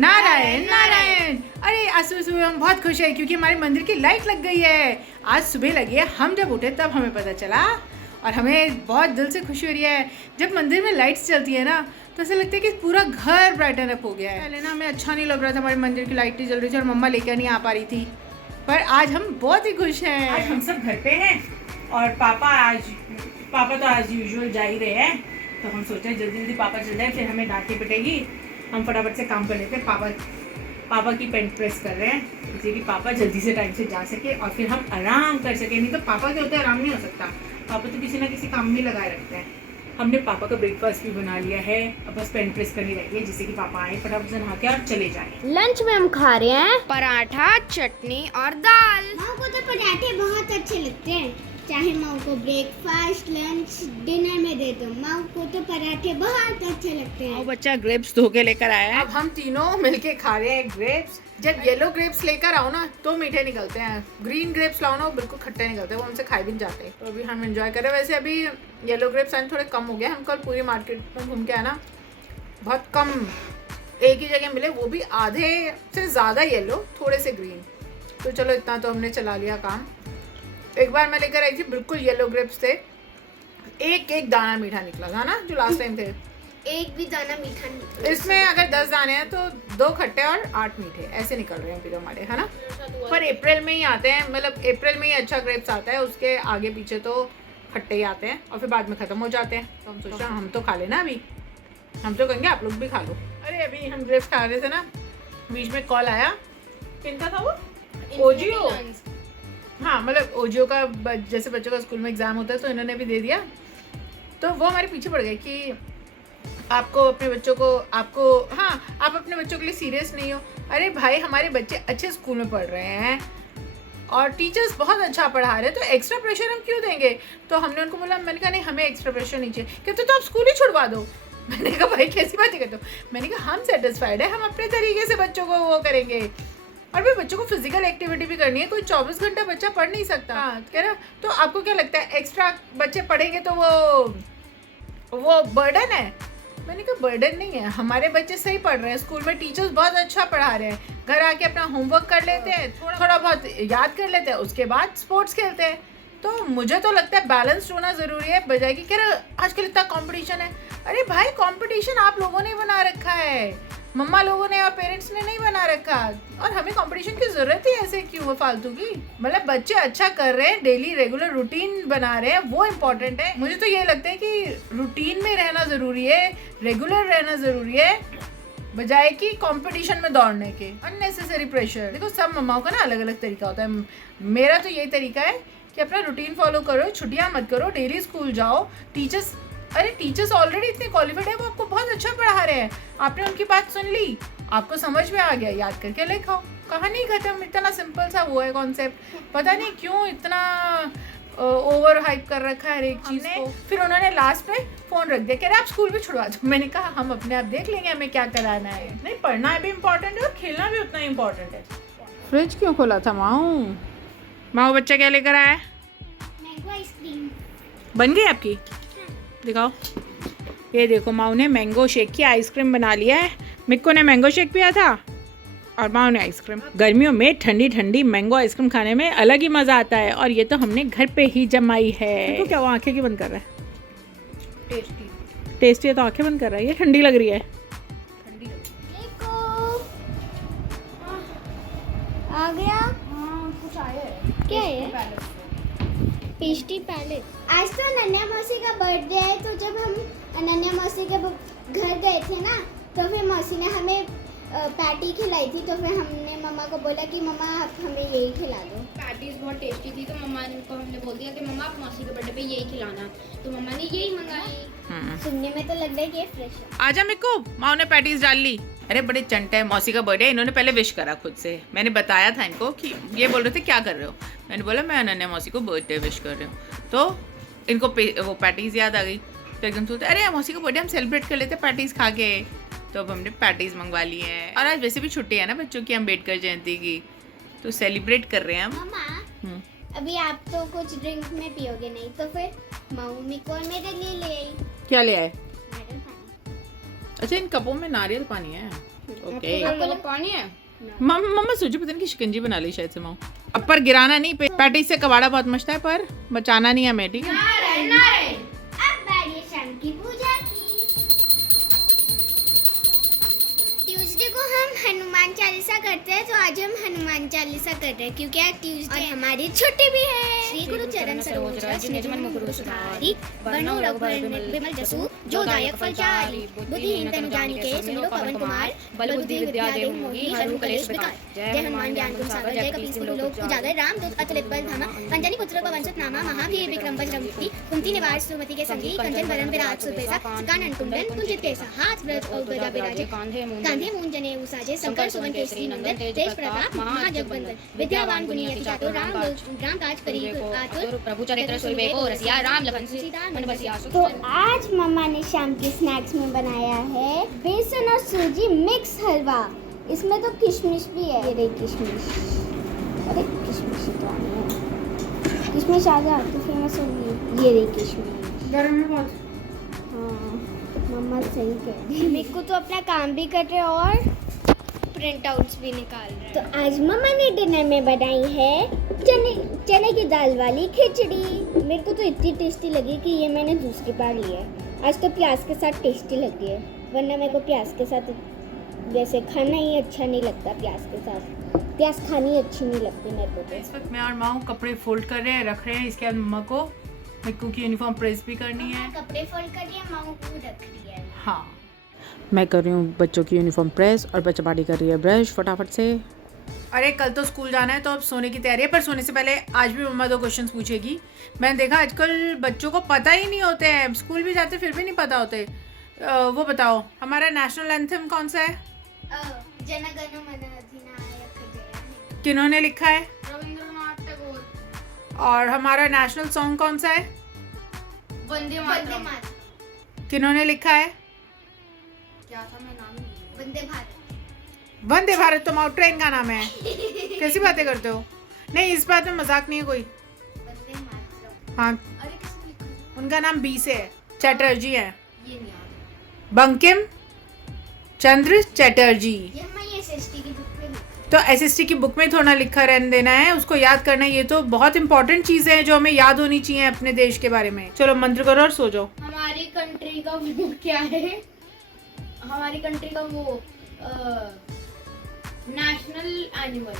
नारायण नारायण। अरे आज सुबह सुबह हम बहुत खुश हैं क्योंकि हमारे मंदिर की लाइट लग गई है। आज सुबह लगी है, हम जब उठे तब हमें पता चला और हमें बहुत दिल से खुशी हो रही है। जब मंदिर में लाइट्स चलती है ना तो ऐसा लगता है कि पूरा घर ब्राइटन अप हो गया है। पहले ना हमें अच्छा नहीं लग रहा था, हमारे मंदिर की लाइट जल रही थी और मम्मा लेकर नहीं आ पा रही थी, पर आज हम बहुत ही खुश हैं। आज हम सब घर पे हैं और पापा तो आज यूजुअल जा ही रहे हैं, तो हम सोचे जल्दी जल्दी पापा चल जाए, फिर हमें डांटनी पिटेगी। हम फटाफट से काम कर लेते हैं। पापा की पेंट प्रेस कर रहे हैं जिससे कि पापा जल्दी से टाइम से जा सके और फिर हम आराम कर सके। नहीं तो पापा के होते आराम नहीं हो सकता, पापा तो किसी ना किसी काम में लगाए रखते हैं। हमने पापा का ब्रेकफास्ट भी बना लिया है, अब बस पेंट प्रेस करनी रहती है जिससे कि पापा आए फटाफट से नहा के और चले जाए। लंच में हम खा रहे हैं पराठा, चटनी और दाल। माँ को तो पराठे बहुत अच्छे लगते हैं, चाहे माँ को ब्रेकफास्ट लंच डिनर में दे दो, माँ को तो पराठे बहुत अच्छे लगते हैं। बच्चा ग्रेप्स धो के लेकर आया है, अब हम तीनों मिलके खा रहे हैं ग्रेप्स। जब येलो ग्रेप्स लेकर आओ ना तो मीठे निकलते हैं, ग्रीन ग्रेप्स लाओ ना वो बिल्कुल खट्टे निकलते हैं, वो हमसे खाए भी नहीं जाते। तो अभी हम एंजॉय कर रहे हैं। वैसे अभी येलो ग्रेप्स आने थोड़े कम हो गए, हम कल पूरी मार्केट में घूम के आए ना, बहुत कम एक ही जगह मिले, वो भी आधे से ज़्यादा येलो थोड़े से ग्रीन। तो चलो इतना तो हमने चला लिया काम। एक बार मैं लेकर आई थी बिल्कुल येलो ग्रेप्स थे, एक एक दाना मीठा निकला था ना जो लास्ट टाइम थे। एक भी दाना मीठा नहीं। इसमें अगर 10 दाने हैं तो 2 खट्टे और 8 मीठे ऐसे निकल रहे हैं फिर हमारे, है ना। पर अप्रैल में ही आते हैं, मतलब अप्रैल में ही अच्छा ग्रेप्स आता है, उसके आगे पीछे तो खट्टे ही आते हैं और फिर बाद में ख़त्म हो जाते हैं। तो हम सोच रहे हैं हम तो खा लेना, अभी हम तो कहेंगे आप लोग भी खा लो। अरे अभी हम ग्रेप्स खा रहे थे ना, बीच में कॉल आया, किनका था वो? ओजियो। हाँ मतलब ओजियो का जैसे बच्चों का स्कूल में एग्ज़ाम होता है तो इन्होंने भी दे दिया, तो वो हमारे पीछे पड़ गए कि आप अपने बच्चों के लिए सीरियस नहीं हो। अरे भाई हमारे बच्चे अच्छे स्कूल में पढ़ रहे हैं और टीचर्स बहुत अच्छा पढ़ा रहे हैं, तो एक्स्ट्रा प्रेशर हम क्यों देंगे। तो हमने उनको बोला, मैंने कहा नहीं हमें एक्स्ट्रा प्रेशर नहीं चाहिए। कहते तो आप स्कूल ही छुड़वा दो। मैंने कहा भाई कैसी बातें करते हो। मैंने कहा हम सेटिस्फाइड है, हम अपने तरीके से बच्चों को वो करेंगे। और भाई बच्चों को फिजिकल एक्टिविटी भी करनी है, कोई 24 घंटा बच्चा पढ़ नहीं सकता। हाँ कह रहा, तो आपको क्या लगता है एक्स्ट्रा बच्चे पढ़ेंगे तो वो बर्डन है। मैंने कहा बर्डन नहीं है, हमारे बच्चे सही पढ़ रहे हैं, स्कूल में टीचर्स बहुत अच्छा पढ़ा रहे हैं, घर आके अपना होमवर्क कर लेते हैं, थोड़ा बहुत याद कर लेते हैं, उसके बाद स्पोर्ट्स खेलते हैं। तो मुझे तो लगता है बैलेंस्ड होना ज़रूरी है, बजाय कि कह रहा आजकल इतना कंपटीशन है। अरे भाई कंपटीशन आप लोगों ने बना रखा है, मम्मा लोगों ने और पेरेंट्स ने नहीं बना रखा, और हमें कंपटीशन की ज़रूरत ही ऐसे क्यों है फालतू की। मतलब बच्चे अच्छा कर रहे हैं, डेली रेगुलर रूटीन बना रहे हैं, वो इम्पोर्टेंट है। मुझे तो ये लगता है कि रूटीन में रहना ज़रूरी है, रेगुलर रहना ज़रूरी है, बजाय कि कंपटीशन में दौड़ने के। Unnecessary pressure. देखो सब मम्माओं का ना अलग अलग तरीका होता है, मेरा तो यही तरीका है कि अपना रूटीन फॉलो करो, छुट्टियाँ मत करो, डेली स्कूल जाओ। टीचर्स ऑलरेडी इतने क्वालिफाइड है, वो आपको बहुत अच्छा पढ़ा रहे हैं, आपने उनकी बात सुन ली, आपको समझ में आ गया, याद करके लिखो, कहानी खत्म। इतना सिंपल सा वो है कॉन्सेप्ट, पता नहीं क्यों इतना ओवर हाइप कर रखा है हर एक चीज़ ने। फिर उन्होंने लास्ट में फ़ोन रख दिया, कह रहे आप स्कूल भी छुड़वा दो। मैंने कहा हम अपने आप देख लेंगे हमें क्या कराना है। नहीं, पढ़ना भी इम्पोर्टेंट है और खेलना भी उतना ही इम्पोर्टेंट है। फ्रिज क्यों खोला था माऊ बच्चा क्या लेकर आया? मैंगो आइसक्रीम बन गई आपकी? दिखाओ। ये देखो माऊ ने मैंगो शेक की आइसक्रीम बना लिया है। मिक्को ने मैंगो शेक पिया था और माऊ ने आइसक्रीम। गर्मियों में ठंडी ठंडी मैंगो आइसक्रीम खाने में अलग ही मज़ा आता है, और ये तो हमने घर पे ही जमाई है। तो क्या वो आंखें क्यों बंद कर रहा है? टेस्टी है तो आंखें बंद कर रहा है, ये ठंडी लग रही है। देखो आ गया। कुछ आया है। क्या है? Pastry palace. आज तो अनन्या मौसी का बर्थडे है, तो जब हम अनन्या मौसी के घर गए थे ना, तो फिर मौसी ने हमें पैटी खिलाई थी, तो फिर हमने मम्मा को बोला कि मम्मा आप हमें यही खिला दो। पैटीज बहुत टेस्टी थी, तो मम्मा को हमने बोल दिया कि मम्मा आप मौसी के बर्थडे पे यही खिलाना, तो मम्मा ने यही मंगाई। सुनने में तो लग रहा है कि ये फ्रेश है। आजा मिक्को, माऊ ने पैटीज डाल ली। अरे बड़े चंटे हैं, मौसी का बर्थडे, इन्होंने पहले विश करा खुद से। मैंने बताया था इनको कि ये बोल रहे थे क्या कर रहे हो, मैंने बोला मैं अनन्या मौसी को बर्थडे विश कर रही हूँ, तो इनको वो पैटीज़ याद आ गई। तो एकदम सोचते अरे मौसी का बर्थडे हम सेलिब्रेट कर लेते पैटीज़ खा के। तो अब हमने पैटीज़ मंगवा ली हैं, और आज वैसे भी छुट्टी है ना बच्चों की, अम्बेडकर जयंती की, तो सेलिब्रेट कर रहे हैं हम। मम्मा अभी आप तो कुछ ड्रिंक में पियोगे नहीं, तो फिर मम्मी को और मेरे लिए ले आई क्या ले आए? नारियल पानी। अच्छा इन कपों में नारियल पानी है। ओके आपको लोग पानी है मम्मा सोचो पता नहीं कि शिकंजी बना ली शायद से माँ अब पर गिराना नहीं पैटी से कबाड़ा बहुत मचता है पर बचाना नहीं हमें ठीक है अब बारी है शाम की पूजा की। ट्यूसडे को हम हनुमान चालीसा करते हैं, तो आज हम हनुमान चालीसा कर रहे हैं क्योंकि आज ट्यूसडे और हमारी छुट्टी भी है। श्री गुरु चरण सरोज रज निज मन मुकुर सुधारी वरनो रघुबर विमल जसु जो दायक फल चारि बुद्धिहीन तनु जानिके सुमिरो पवन कुमार बल बुद्धि विद्या देहु मोहि हरहु कलेश विकार। जय हनुमान ज्ञान गुण सागर जय कपीस तिहु लोक उजागर रामदूत अतुलित बल धामा अंजनी पुत्र पवन सुत नामा महावीर विक्रम बजरंगी कुंती निवार सुमति के संगी कंचन वरण विराज सुबेसा कानन कुंडल कुंजित केसा हाथ ब्रज और गदा विराजे कांधे मूंज जनेऊ साजे शंकर सुवन केसरी नंदन तेज प्रताप महाजगवंदन विद्यावान गुणी अति चातुर राम काज करी आतुर प्रभु चरित्र सुरवेको रसिया राम लखन सीता मन बसिया सुख। तो आज मम्मा ने शाम के स्नैक्स में बनाया है बेसन और सूजी मिक्स हलवा। इसमें तो किशमिश भी है। ये रही किशमिश। अरे किशमिश ही तो आनी है। किशमिश आ जा तो फेमस होगी। ये रही किशमिश। गर्म है बहुत। हाँ मम्मा सही कह रही है। मेरे को तो अपना काम भी कर रहे और प्रिंट आउट्स भी निकाल रहे हैं। तो आज मम्मा ने डिनर में बनाई है चने की दाल वाली खिचड़ी। मेरे को तो इतनी टेस्टी लगी कि ये मैंने दूसरी बार ली है। आज तो प्याज के साथ टेस्टी लगी है, वरना मेरे को प्याज के साथ वैसे खाना ही अच्छा नहीं लगता। प्याज के साथ प्याज खानी अच्छी नहीं लगती मेरे को। तो इस वक्त मैं और माँ कपड़े फोल्ड कर रहे हैं रख रहे हैं। इसके बाद मम्मा को मिक्कू की यूनिफॉर्म प्रेस भी करनी है। कपड़े फोल्ड कर रही है, माँ को रख रही है। हाँ मैं कर रही हूँ बच्चों की यूनिफॉर्म प्रेस और बच्चा पार्टी कर रही है ब्रश फटाफट से। अरे कल तो स्कूल जाना है तो अब सोने की तैयारी है, पर सोने से पहले आज भी मम्मा 2 क्वेश्चंस पूछेगी। मैंने देखा आजकल बच्चों को पता ही नहीं होते हैं, स्कूल भी जाते फिर भी नहीं पता होते। वो बताओ हमारा नेशनल एंथम कौन सा है? जन गण मन अधिनायक जय। किन्होंने लिखा है? रविंद्रनाथ टैगोर। और हमारा नेशनल सॉन्ग कौन सा है? वंदे मातरम। मातरम। किन्होंने लिखा है? क्या था मैं नाम नहीं वंदे भारत। वंदे भारत तो माउट ट्रेन का नाम है। कैसी बातें करते हो? नहीं इस बात में मजाक नहीं है कोई। वंदे मातरम। हाँ अरे किसने लिखा? उनका नाम बी से है, चैटर्जी है। ये नहीं आता। बंकिम चंद्र चैटर्जी। ये हमारी एसएसटी की बुक में लिखा है। तो एसएसटी की बुक में थोड़ा लिखा रहने देना है, उसको याद करना है। ये तो बहुत इंपॉर्टेंट चीजें हैं जो हमें याद होनी चाहिए अपने देश के बारे में। चलो मंत्र करो और सो जाओ। हमारी कंट्री का वो क्या है? हमारी कंट्री का वो नेशनल एनिमल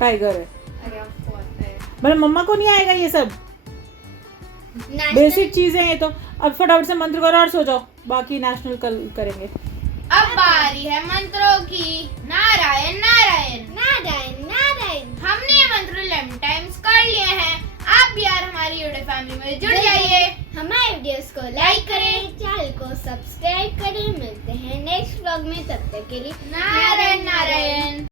टाइगर है। अरे ऑफ कोर्स है। मतलब मम्मा को नहीं आएगा ये सब बेसिक चीजें हैं। तो अब फटाफट से मंत्र करो और सो जाओ, बाकी नेशनल कल करेंगे। अब बारी है मंत्रों की। नारायण नारायण नारायण नारायण। हमने ये मंत्र 11 टाइम्स कर लिए हैं। आप भी यार हमारी यूट्यूब फैमिली में जुड़ जाइए। हमारे वीडियोस को लाइक करें, चैनल को सब्सक्राइब करें। मिलते हैं नेक्स्ट व्लॉग में, तब तक के लिए नारायण नारायण।